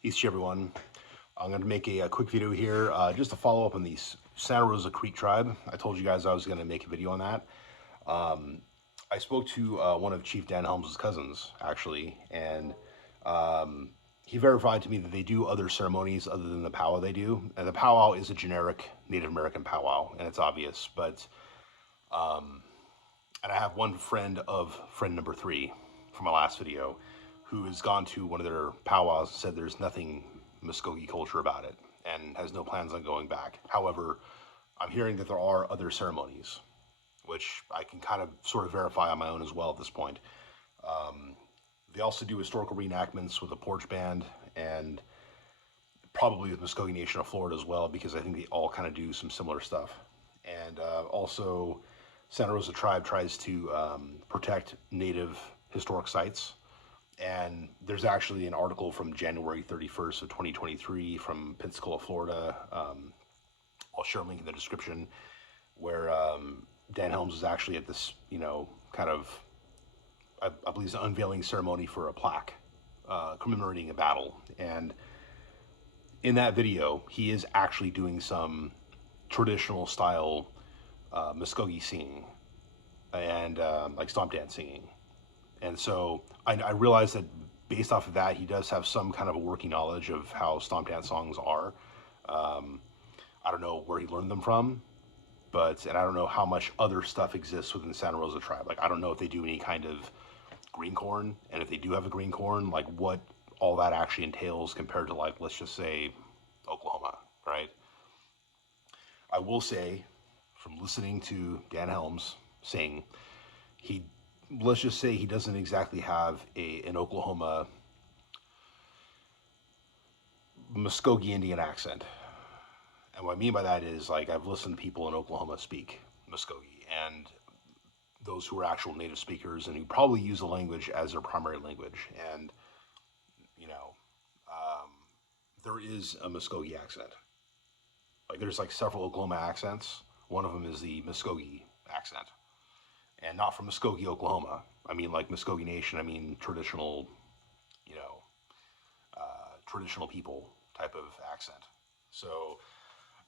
Peace to everyone. I'm going to make a quick video here just to follow up on the Santa Rosa Creek tribe. I told you guys I was going to make a video on that. I spoke to one of Chief Dan Helms' cousins, actually, and he verified to me that they do other ceremonies other than the powwow they do. And the powwow is a generic Native American powwow, and it's obvious. But, and I have one friend of friend number 3 from my last video who has gone to one of their powwows and said there's nothing Muskogee culture about it and has no plans on going back. However, I'm hearing that there are other ceremonies, which I can kind of sort of verify on my own as well at this point. They also do historical reenactments with a porch band and probably with Muskogee Nation of Florida as well, because I think they all kind of do some similar stuff. And also, Santa Rosa Tribe tries to protect native historic sites. And there's actually an article from January 31st of 2023 from Pensacola, Florida. I'll share a link in the description where Dan Helms is actually at this, kind of, I believe it's an unveiling ceremony for a plaque commemorating a battle. And in that video, he is actually doing some traditional style Muskogee singing and like stomp dance singing. And so I realized that based off of that, he does have some kind of a working knowledge of how stomp dance songs are. I don't know where he learned them from, and I don't know how much other stuff exists within Santa Rosa Tribe. Like, I don't know if they do any kind of green corn, and if they do have a green corn, like what all that actually entails compared to, like, let's just say Oklahoma, right? I will say, from listening to Dan Helms sing, let's just say he doesn't exactly have an Oklahoma Muskogee Indian accent. And what I mean by that is, like, I've listened to people in Oklahoma speak Muskogee, and those who are actual native speakers and who probably use the language as their primary language. And, there is a Muskogee accent. Like, there's like several Oklahoma accents. One of them is the Muskogee accent. And not from Muskogee, Oklahoma. I mean, like, Muskogee Nation. I mean, traditional, traditional people type of accent. So,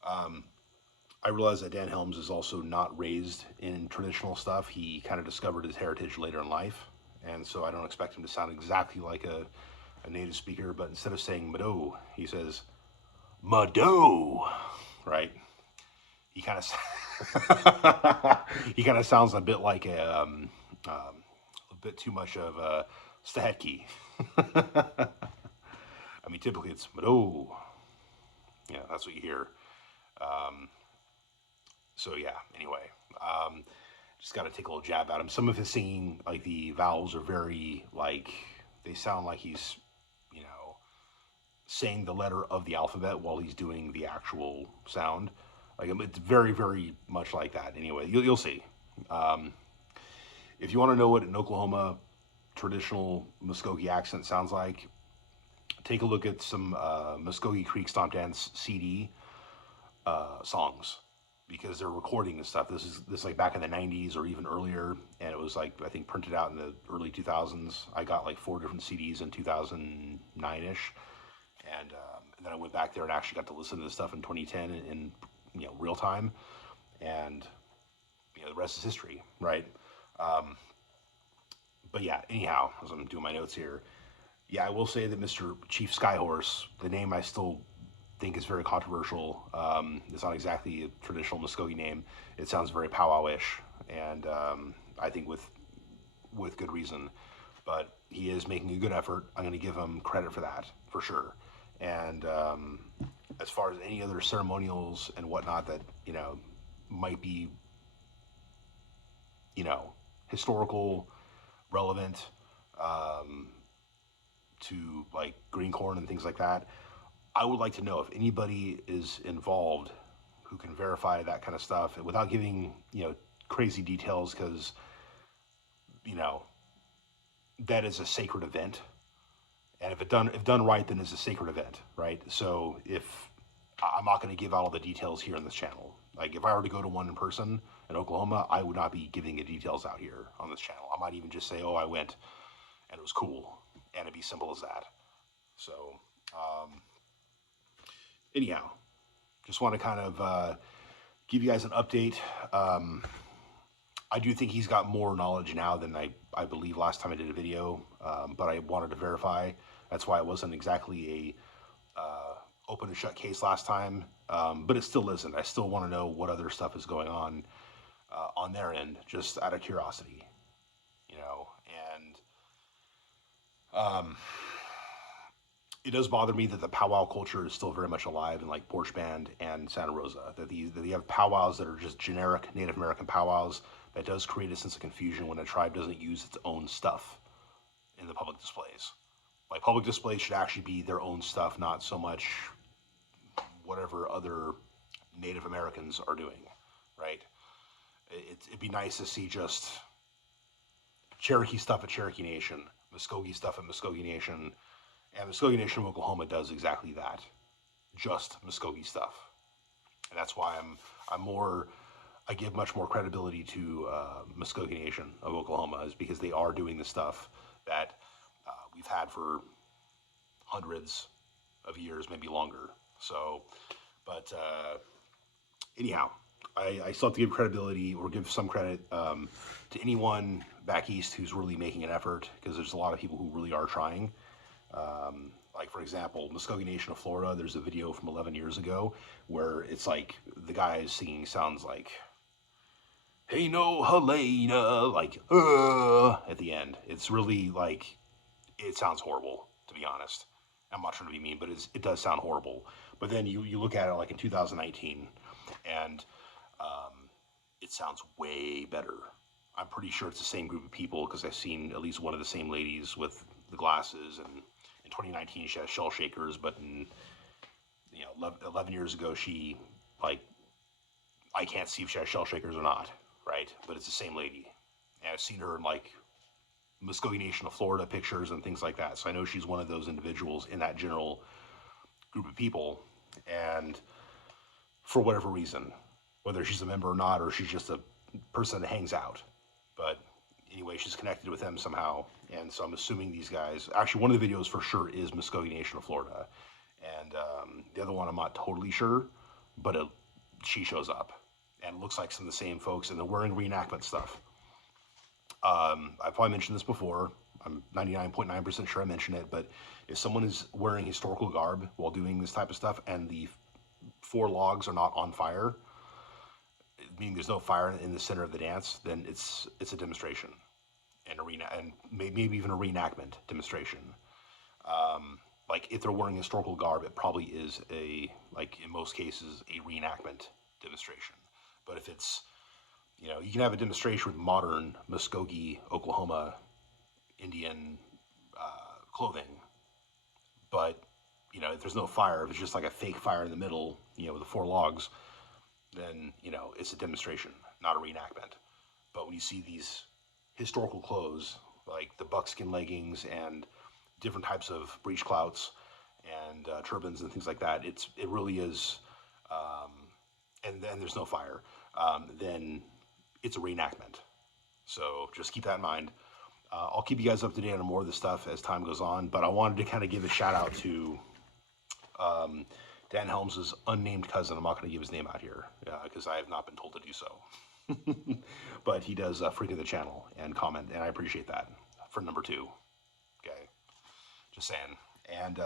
I realize that Dan Helms is also not raised in traditional stuff. He kind of discovered his heritage later in life. And so I don't expect him to sound exactly like a native speaker, but instead of saying Mado, he says Mado, right? He kind of he kind of sounds a bit like a bit too much of a Stahetki. I mean, typically it's Mado. Yeah, that's what you hear. So yeah, anyway, just got to take a little jab at him. Some of his singing, like, the vowels are very, like, they sound like he's, saying the letter of the alphabet while he's doing the actual sound. Like, it's very, very much like that. Anyway, you'll see. If you want to know what an Oklahoma traditional Muskogee accent sounds like, take a look at some Muskogee Creek Stomp Dance CD songs, because they're recording this stuff. This is like back in the 90s or even earlier, and it was, like, I think printed out in the early 2000s. I got like 4 different CDs in 2009-ish, and then I went back there and actually got to listen to this stuff in 2010 in real time, and the rest is history, right? But yeah, anyhow, as I'm doing my notes here, yeah, I will say that Mr. Chief Skyhorse, the name I still think is very controversial. It's not exactly a traditional Muskogee name. It sounds very powwow-ish, and I think with good reason. But he is making a good effort. I'm going to give him credit for that, for sure. And as far as any other ceremonials and whatnot that, might be, historical, relevant, to, like, green corn and things like that, I would like to know if anybody is involved who can verify that kind of stuff without giving, crazy details, because, that is a sacred event. And if done right, then it's a sacred event, right? So if I'm not going to give out all the details here on this channel. Like, if I were to go to one in person in Oklahoma, I would not be giving the details out here on this channel. I might even just say, oh, I went and it was cool, and it'd be simple as that. So Anyhow, just want to kind of give you guys an update. I do think he's got more knowledge now than I believe last time I did a video, but I wanted to verify. That's why it wasn't exactly a open and shut case last time, but it still isn't. I still want to know what other stuff is going on their end, just out of curiosity, you know. And it does bother me that the powwow culture is still very much alive in like Porch Band and Santa Rosa. That you have powwows that are just generic Native American powwows. That does create a sense of confusion when a tribe doesn't use its own stuff in the public displays. Like, public displays should actually be their own stuff, not so much whatever other Native Americans are doing, right? It'd be nice to see just Cherokee stuff at Cherokee Nation, Muskogee stuff at Muskogee Nation, and Muskogee Nation of Oklahoma does exactly that, just Muskogee stuff. And that's why I give much more credibility to Muskogee Nation of Oklahoma, is because they are doing the stuff that we've had for hundreds of years, maybe longer. So, but anyhow, I still have to give credibility, or give some credit to anyone back east who's really making an effort, because there's a lot of people who really are trying. Like, for example, Muskogee Nation of Florida, there's a video from 11 years ago where it's like the guy singing sounds like, "Hey no Helena," like, at the end. It's really like, it sounds horrible, to be honest. I'm not trying to be mean, but it does sound horrible. But then you look at it like in 2019, and it sounds way better. I'm pretty sure it's the same group of people, because I've seen at least one of the same ladies with the glasses, and in 2019 she has shell shakers, but in 11 years ago she, like, I can't see if she has shell shakers or not, right? But it's the same lady, and I've seen her in like Muskogee Nation of Florida pictures and things like that. So I know she's one of those individuals in that general group of people, and for whatever reason, whether she's a member or not, or she's just a person that hangs out, but anyway, she's connected with them somehow. And so I'm assuming these guys, actually one of the videos for sure is Muskogee Nation of Florida, and the other one I'm not totally sure, but she shows up, and it looks like some of the same folks, and they're wearing reenactment stuff. I probably mentioned this before. I'm 99.9% sure I mentioned it, but if someone is wearing historical garb while doing this type of stuff, and the 4 logs are not on fire, meaning there's no fire in the center of the dance, then it's a demonstration, and maybe even a reenactment demonstration. Like, if they're wearing historical garb, it probably is like in most cases, a reenactment demonstration. But if it's, you can have a demonstration with modern Muskogee, Oklahoma, Indian clothing, but, if there's no fire, if it's just like a fake fire in the middle, with the 4 logs, then, it's a demonstration, not a reenactment. But when you see these historical clothes, like the buckskin leggings and different types of breech clouts and turbans and things like that, it really is, and then there's no fire, then it's a reenactment. So just keep that in mind. I'll keep you guys up to date on more of this stuff as time goes on, but I wanted to kind of give a shout out to Dan Helms' unnamed cousin. I'm not going to give his name out here because I have not been told to do so. But he does frequent the channel and comment, and I appreciate that. For number 2. Okay. Just saying. And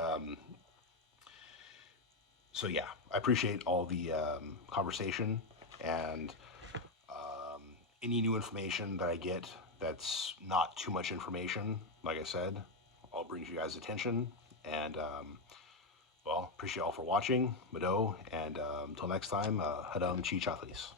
so, yeah, I appreciate all the conversation, and any new information that I get that's not too much information, like I said, I'll bring to you guys' attention. And, well, appreciate all for watching, Mado, and until next time, Hadam Chi Chathlis.